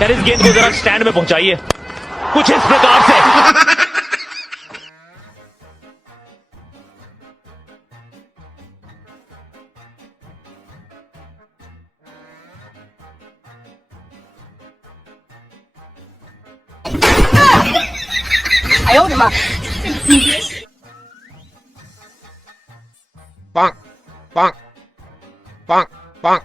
यार इस गेंद को जरा स्टैंड में पहुंचाइए कुछ इस प्रकार से। Bonk, bonk, bonk, bonk.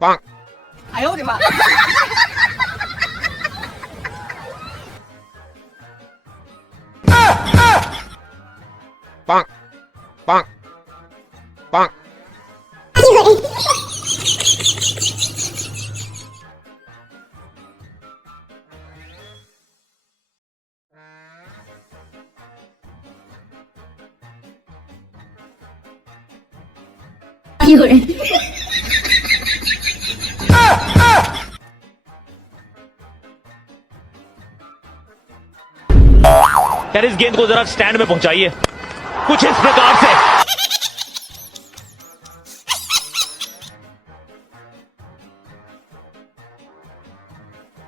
Bonk. 哎呦我的妈！ Bonk, bonk, bonk. यार इस गेंद को जरा स्टैंड में पहुंचाइए कुछ इस प्रकार से।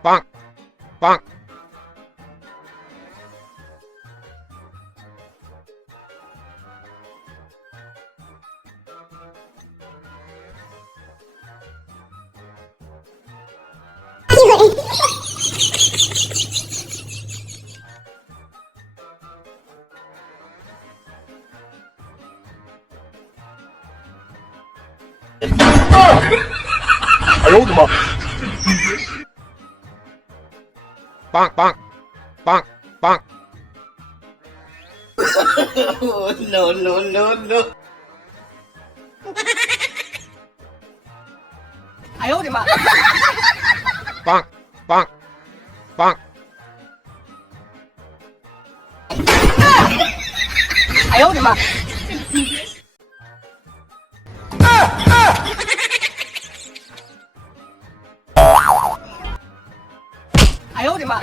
Bonk, bonk. Bonk, bonk, bonk, bonk. Oh, no, no, no, no. 哎呦我的妈！ Bonk, bonk, bonk. 哎呦我的妈！ 哎呦我的妈！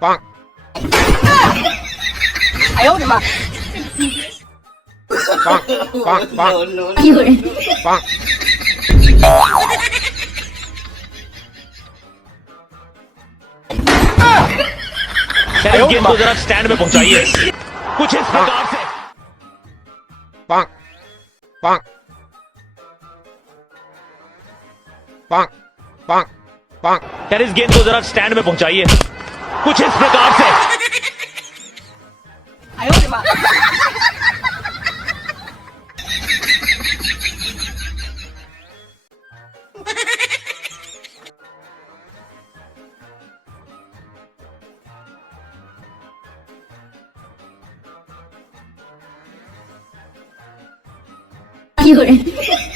Bonk, 哎呦我的妈！ bonk, bonk, bonk, No, no, no. bonk. यार इस गेंद को जरा स्टैंड में पहुंचाइए कुछ इस प्रकार से। Bonk, bonk. Bonk, bonk, bonk. यार इस गेंद को जरा स्टैंड में पहुंचाइए कुछ इस प्रकार से। 哎呦我的妈！ 有人。